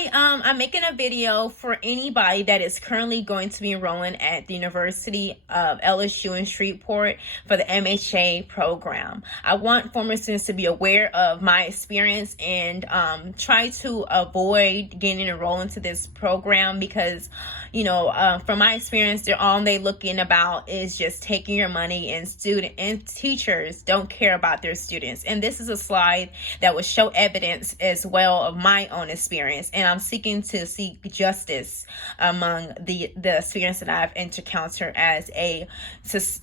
Hi, I'm making a video for anybody that is currently going to be enrolling at the University of LSU in Shreveport for the MHA program. I want former students to be aware of my experience and try to avoid getting enrolled into this program because, from my experience, all they looking about is just taking your money, and teachers don't care about their students. And this is a slide that will show evidence as well of my own experience, and I'm seeking to seek justice among the experience that I've encountered as a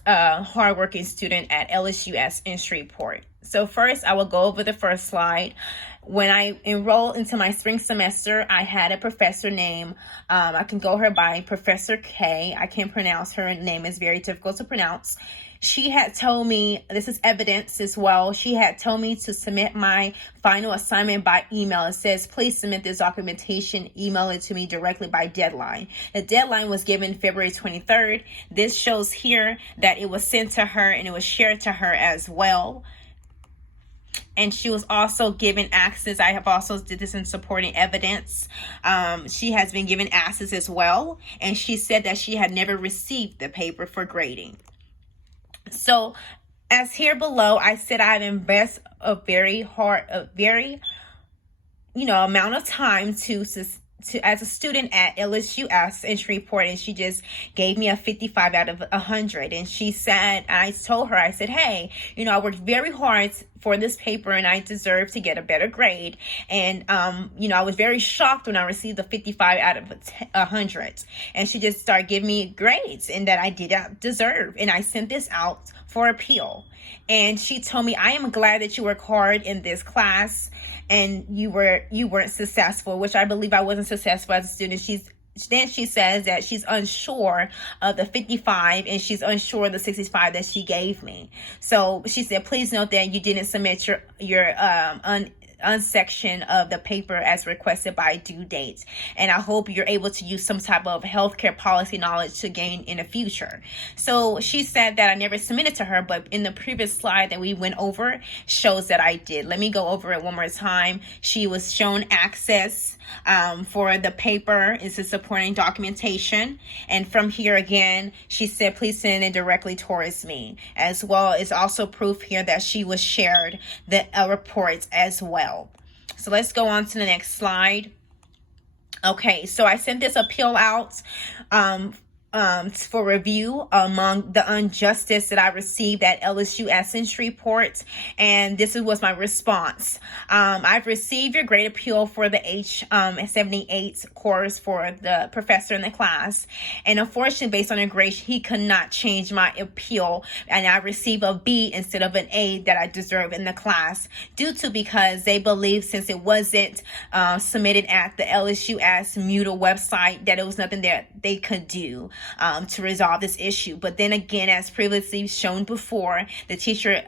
hardworking student at LSUS in Shreveport. So first, I will go over the first slide. When I enrolled into my spring semester, I had a professor named, I can go her by Professor K. I can't pronounce her name, it's very difficult to pronounce. She had told me, this is evidence as well, she had told me to submit my final assignment by email. It says, please submit this documentation, email it to me directly by deadline. The deadline was given February 23rd. This shows here that it was sent to her and it was shared to her as well. And she was also given access. I have also did this in supporting evidence. She has been given access as well. And she said that she had never received the paper for grading. So as here below, I said I'd invest a very amount of time to as a student at LSUS in Shreveport, and she just gave me a 55 out of 100. And she said, I told her, I said, hey, I worked very hard for this paper and I deserve to get a better grade. And, I was very shocked when I received a 55 out of 100. And she just started giving me grades and that I did not deserve. And I sent this out for appeal. And she told me, I am glad that you worked hard in this class and you weren't successful, which I believe I wasn't successful as a student. Then she says that she's unsure of the 55 and she's unsure of the 65 that she gave me. So she said, please note that you didn't submit your unsection of the paper as requested by due date. And I hope you're able to use some type of healthcare policy knowledge to gain in the future. So she said that I never submitted to her, but in the previous slide that we went over shows that I did. Let me go over it one more time. She was shown access for the paper. It's a supporting documentation. And from here again, she said, please send it directly towards me. As well as also proof here that she was shared the reports as well. So let's go on to the next slide. Okay, so I sent this appeal out for review among the injustice that I received at LSUS in Shreveport, and this was my response. I've received your grade appeal for the H78 course for the professor in the class, and unfortunately, based on your grade, he could not change my appeal, and I received a B instead of an A that I deserve in the class, because they believe since it wasn't submitted at the LSUS Moodle website that it was nothing that they could do to resolve this issue. But then again, as previously shown before, the teacher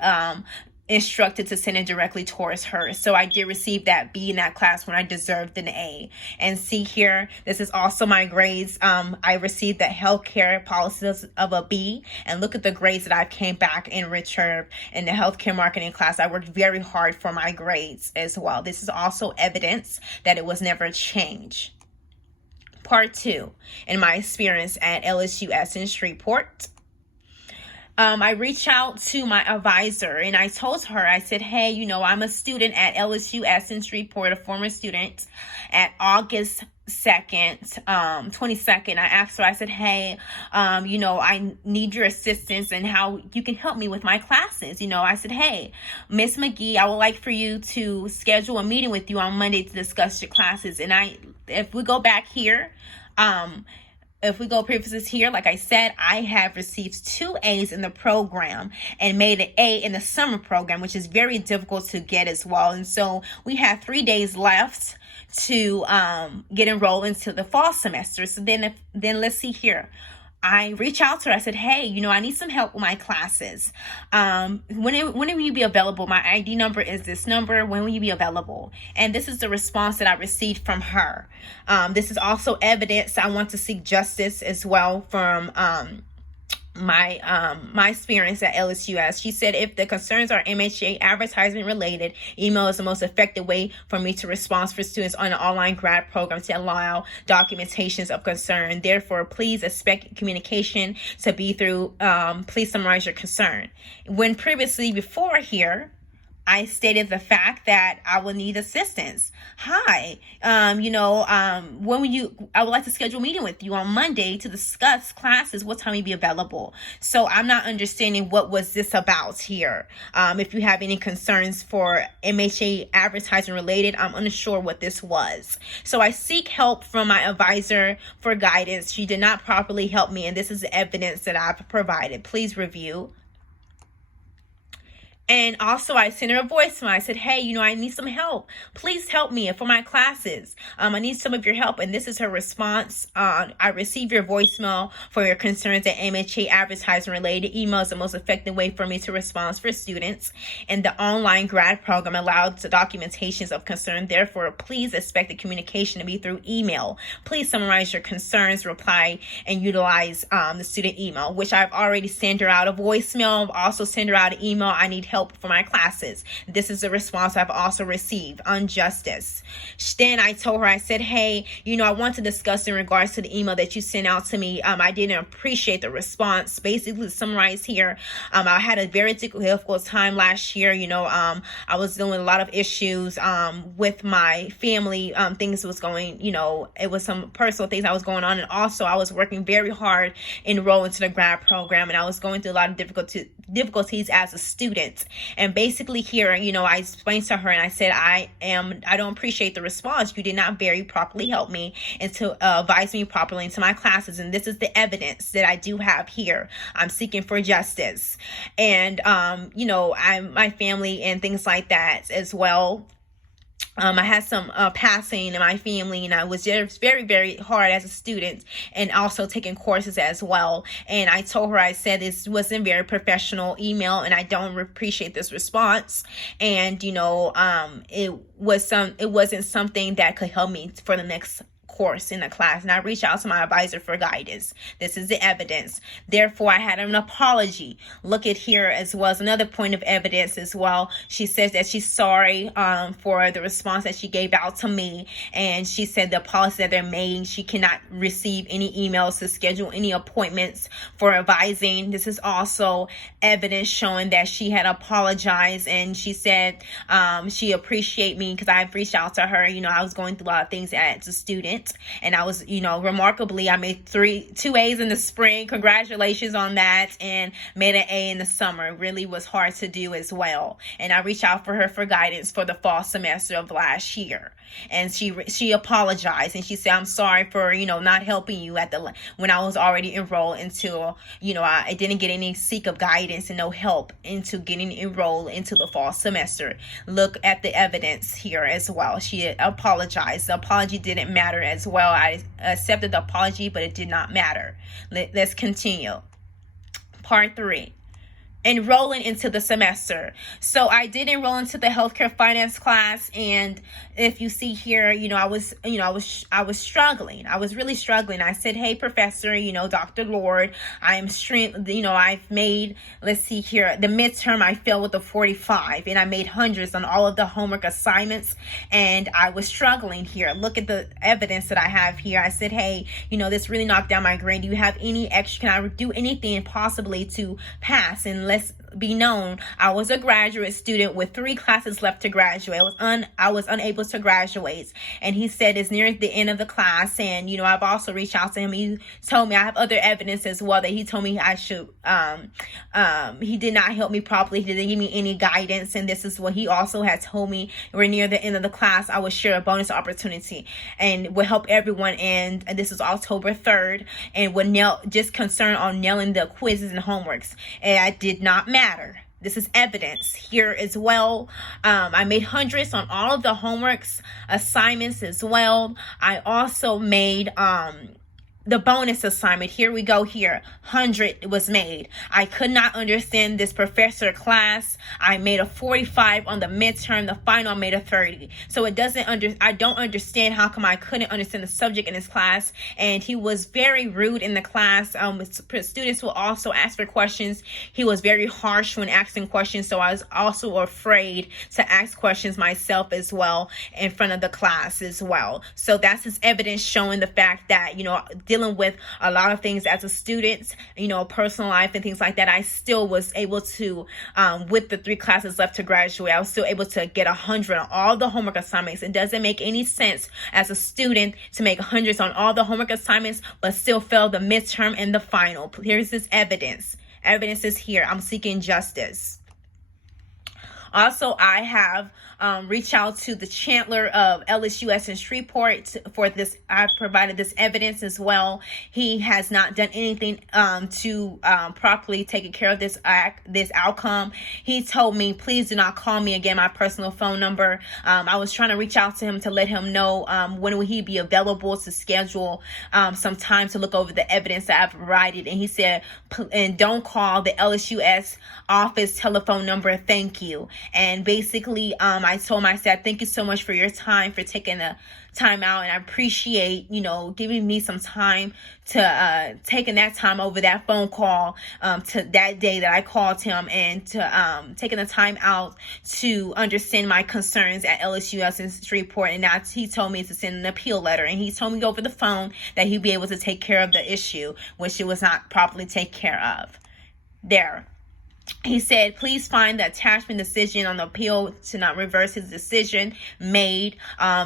instructed to send it directly towards her. So I did receive that B in that class when I deserved an A. And see here, this is also my grades. I received the healthcare policies of a B, and look at the grades that I came back and returned in the healthcare marketing class. I worked very hard for my grades as well. This is also evidence that it was never changed. Part 2, in my experience at LSUS in Shreveport. I reached out to my advisor and I told her, I said, hey, I'm a student at LSUS in Shreveport, a former student. At August 2nd, 22nd, I asked her, I said, hey, I need your assistance and how you can help me with my classes. I said, hey, Miss McGee, I would like for you to schedule a meeting with you on Monday to discuss your classes. And if we go back here, if we go prefaces here, like I said, I have received 2 A's in the program and made an A in the summer program, which is very difficult to get as well. And so we have 3 days left to get enrolled into the fall semester. So then let's see here. I reached out to her. I said, hey, I need some help with my classes. When will you be available? My ID number is this number. When will you be available? And this is the response that I received from her. This is also evidence. I want to seek justice as well from my experience at LSUS. She said, if the concerns are MHA advertisement related, email is the most effective way for me to respond for students on an online grad program to allow documentations of concern. Therefore, please expect communication to be through, please summarize your concern. When previously before here, I stated the fact that I will need assistance. Hi, when I would like to schedule a meeting with you on Monday to discuss classes. What time will you be available? So I'm not understanding what was this about here. If you have any concerns for MHA advertising related, I'm unsure what this was. So I seek help from my advisor for guidance. She did not properly help me, and this is the evidence that I've provided. Please review. And also, I sent her a voicemail. I said, hey, I need some help. Please help me for my classes. I need some of your help. And this is her response. I received your voicemail for your concerns at MHA advertising related. Email is the most effective way for me to respond for students. And the online grad program allows documentations of concern. Therefore, please expect the communication to be through email. Please summarize your concerns, reply, and utilize the student email, which I've already sent her out a voicemail. I've also sent her out an email. I need help for my classes. This is the response I've also received on justice. Then I told her, I said, hey, I want to discuss in regards to the email that you sent out to me. I didn't appreciate the response. Basically, to summarize here, I had a very difficult time last year. I was dealing with a lot of issues with my family. Things was going, it was some personal things that was going on. And also, I was working very hard enroll into the grad program, and I was going through a lot of difficulties as a student. And basically here, I explained to her and I said, I don't appreciate the response. You did not very properly help me and to advise me properly into my classes. And this is the evidence that I do have here. I'm seeking for justice. And, my family and things like that as well. I had some passing in my family, and I was just very, very hard as a student and also taking courses as well. And I told her, I said, this wasn't very professional email and I don't appreciate this response. And, it wasn't something that could help me for the next course in the class, and I reached out to my advisor for guidance. This is the evidence. Therefore, I had an apology. Look at here as well as another point of evidence as well. She says that she's sorry for the response that she gave out to me, and she said the policy that they're making, she cannot receive any emails to schedule any appointments for advising. This is also evidence showing that she had apologized, and she said she appreciated me because I've reached out to her. I was going through a lot of things as a student. And I was, remarkably, I made 2 A's in the spring. Congratulations on that. And made an A in the summer. It really was hard to do as well. And I reached out for her for guidance for the fall semester of last year. And she apologized and she said, I'm sorry for, not helping you when I was already enrolled into, I didn't get any seek of guidance and no help into getting enrolled into the fall semester. Look at the evidence here as well. She apologized. The apology didn't matter as well. I accepted the apology, but it did not matter. Let's continue. Part 3. Enrolling into the semester. So I did enroll into the healthcare finance class, and if you see here, I was struggling. I was really struggling. I said, hey, professor, Dr. Lord, I've made, let's see here, the midterm, I failed with a 45, and I made hundreds on all of the homework assignments, and I was struggling here. Look at the evidence that I have here. I said, hey, this really knocked down my grade. Do you have any extra? Can I do anything possibly to pass? And let's be known, I was a graduate student with 3 classes left to graduate. I was unable to graduate, and he said it's near the end of the class. And I've also reached out to him. He told me I have other evidence as well that he told me I should. He did not help me properly. He didn't give me any guidance, and this is what he also had told me. We're near the end of the class. I would share a bonus opportunity and would help everyone. And this is October 3rd, and would just concern on nailing the quizzes and homeworks. And I did not matter. This is evidence here as well. I made hundreds on all of the homeworks, assignments as well. I also made the bonus assignment, here we go here, 100 was made. I could not understand this professor class. I made a 45 on the midterm. The final I made a 30. So I don't understand how come I couldn't understand the subject in his class. And he was very rude in the class. Students will also ask for questions. He was very harsh when asking questions. So I was also afraid to ask questions myself as well in front of the class as well. So that's his evidence showing the fact that, dealing with a lot of things as a student, personal life and things like that, I still was able to, with the 3 classes left to graduate, I was still able to get 100 on all the homework assignments. It doesn't make any sense as a student to make 100s on all the homework assignments, but still fail the midterm and the final. Here's this evidence. Evidence is here. I'm seeking justice. Also, I have reached out to the chancellor of LSUS in Shreveport for this. I've provided this evidence as well. He has not done anything to properly take care of this outcome. He told me, please do not call me again, my personal phone number. I was trying to reach out to him to let him know when will he be available to schedule some time to look over the evidence that I've provided. And he said, and don't call the LSUS office telephone number. Thank you. And basically, I told him, I said, thank you so much for your time, for taking the time out. And I appreciate, giving me some time to taking that time over that phone call to that day that I called him, and to taking the time out to understand my concerns at LSUS in Shreveport. And now he told me to send an appeal letter. And he told me over the phone that he'd be able to take care of the issue, which it was not properly taken care of. There. He said, please find the attachment decision on the appeal to not reverse his decision made.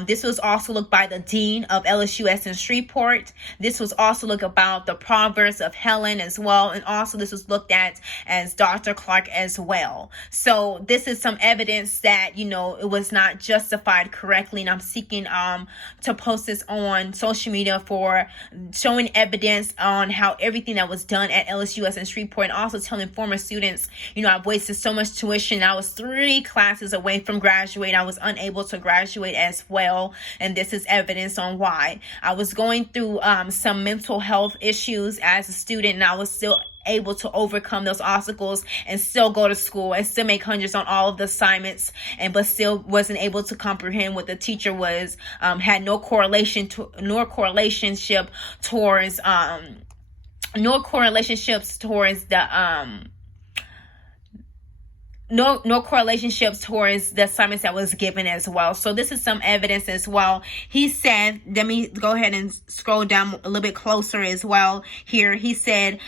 This was also looked by the dean of LSUS in Shreveport. This was also looked about the Proverbs of Helen as well. And also this was looked at as Dr. Clark as well. So this is some evidence that, it was not justified correctly. And I'm seeking to post this on social media for showing evidence on how everything that was done at LSUS in Shreveport, and also telling former students, I've wasted so much tuition. I was 3 classes away from graduating. I was unable to graduate as well. And this is evidence on why. I was going through some mental health issues as a student, and I was still able to overcome those obstacles and still go to school and still make 100s on all of the assignments, but still wasn't able to comprehend what the teacher was, had no correlationships towards no correlationships towards the assignments that was given as well. So this is some evidence as well. He said, let me go ahead and scroll down a little bit closer as well here. He said,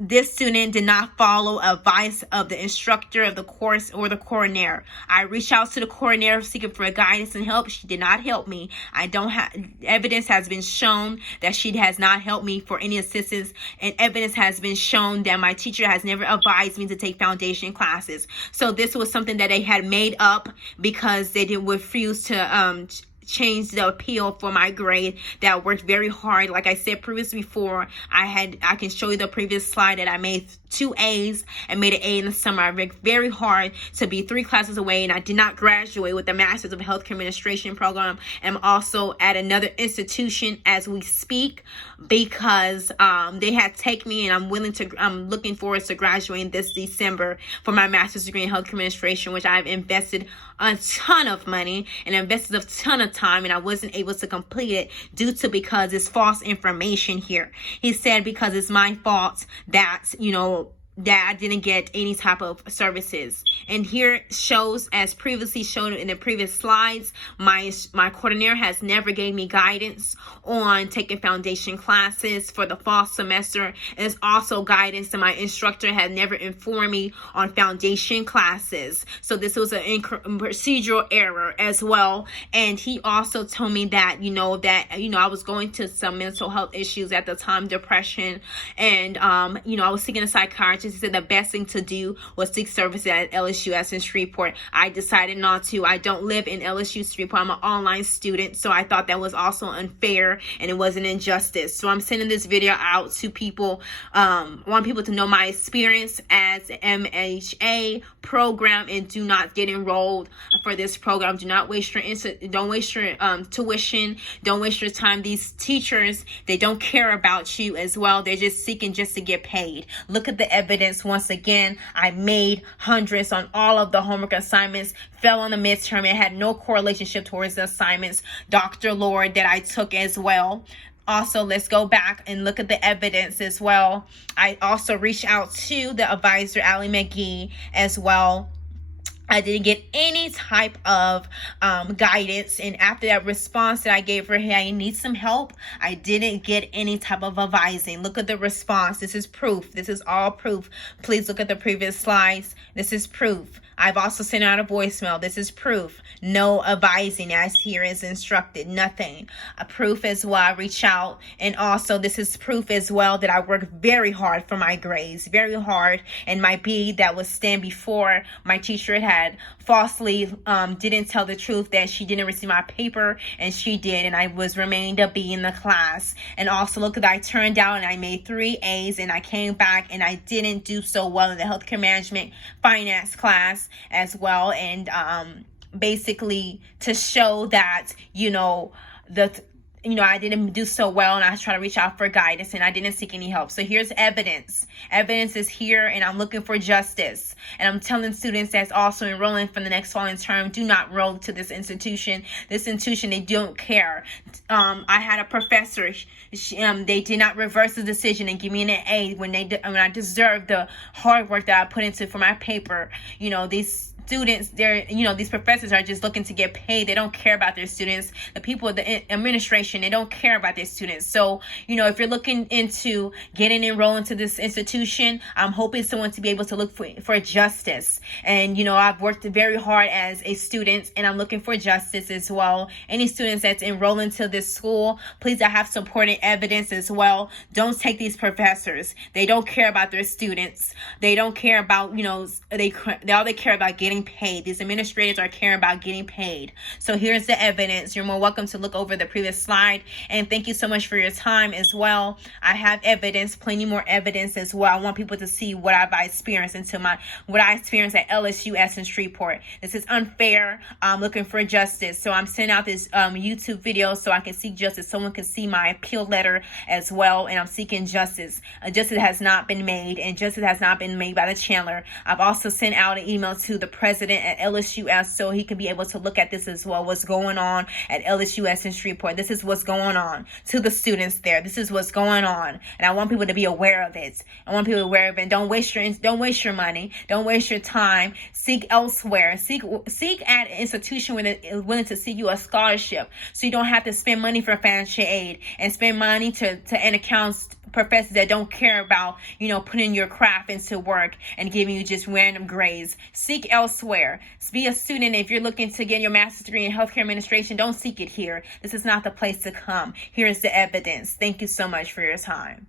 this student did not follow advice of the instructor of the course or the coroner. I reached out to the coroner seeking for guidance and help. She did not help me. Evidence has been shown that she has not helped me for any assistance, and evidence has been shown that my teacher has never advised me to take foundation classes. So this was something that they had made up because they didn't refuse to change the appeal for my grade. That worked very hard. Like I said previously before, I can show you the previous slide that I made 2 A's and made an A in the summer. I worked very hard to be 3 classes away, and I did not graduate with the Master's of Healthcare Administration program. I'm also at another institution as we speak because they had taken me, and I'm looking forward to graduating this December for my Master's degree in Healthcare Administration, which I've invested a ton of money and invested a ton of time, and I wasn't able to complete it because it's false information here. He said because it's my fault that, that I didn't get any type of services. And here shows, as previously shown in the previous slides, my coordinator has never gave me guidance on taking foundation classes for the fall semester. And it's also guidance that my instructor had never informed me on foundation classes. So this was a procedural error as well. And he also told me that, I was going to some mental health issues at the time, depression. And, I was seeking a psychiatrist teacher said the best thing to do was seek services at LSUS in Shreveport. I decided not to. I don't live in LSU Shreveport. I'm an online student, so I thought that was also unfair and it was an injustice. So I'm sending this video out to people. Want people to know my experience as an MHA program, and do not get enrolled for this program. Do not waste your don't waste your tuition. Don't waste your time. These teachers, they don't care about you as well. They're just seeking just to get paid. Look at the evidence once again. I made hundreds on all of the homework assignments, fell on the midterm. It had no correlation towards the assignments, Dr. Lord, that I took as well. Also, let's go back and look at the evidence as well. I also reached out to the advisor, Allie McGee, as well. I didn't get any type of guidance. And after that response that I gave her, hey, I need some help, I didn't get any type of advising. Look at the response. This is proof. This is all proof. Please look at the previous slides. This is proof. I've also sent out a voicemail. This is proof. No advising as here is instructed. Nothing. A proof as well. I reach out. And also this is proof as well that I work very hard for my grades. Very hard. And my B that was stand before, my teacher had falsely didn't tell the truth that she didn't receive my paper, and she did, and I was remained a B in the class. And also look at that, I turned out and I made 3 A's, and I came back and I didn't do so well in the healthcare management finance class as well. And basically to show that I didn't do so well, and I try to reach out for guidance, and I didn't seek any help. So here's evidence. Evidence is here, and I'm looking for justice. And I'm telling students that's also enrolling for the next following term, do not enroll to this institution. This institution, they don't care. I had a professor. They did not reverse the decision and give me an A when I deserved the hard work that I put into for my paper. These students, these professors are just looking to get paid. They don't care about their students. The people, the administration, they don't care about their students. So, if you're looking into getting enrolled into this institution, I'm hoping someone to be able to look for justice. And, I've worked very hard as a student, and I'm looking for justice as well. Any students that's enrolling to this school, please, I have supporting evidence as well. Don't take these professors. They don't care about their students. They don't care about, all they care about getting paid. These administrators are caring about getting paid. So here's the evidence. You're more welcome to look over the previous slide. And thank you so much for your time as well. I have evidence, plenty more evidence as well. I want people to see what I've experienced what I experienced at LSUS in Shreveport. This is unfair. I'm looking for justice. So I'm sending out this YouTube video so I can seek justice. Someone can see my appeal letter as well. And I'm seeking justice. Justice has not been made, and justice has not been made by the Chandler. I've also sent out an email to the president at LSUS so he can be able to look at this as well. What's going on at LSUS in Shreveport? This is what's going on to the students there. This is what's going on, and I want people to be aware of it. I want people aware of it. Don't waste your money. Don't waste your time. Seek elsewhere. Seek at an institution where they're willing to seek you a scholarship, so you don't have to spend money for financial aid and spend money to accounts professors that don't care about, putting your craft into work and giving you just random grades. Seek elsewhere. Be a student. If you're looking to get your master's degree in healthcare administration, don't seek it here. This is not the place to come. Here's the evidence. Thank you so much for your time.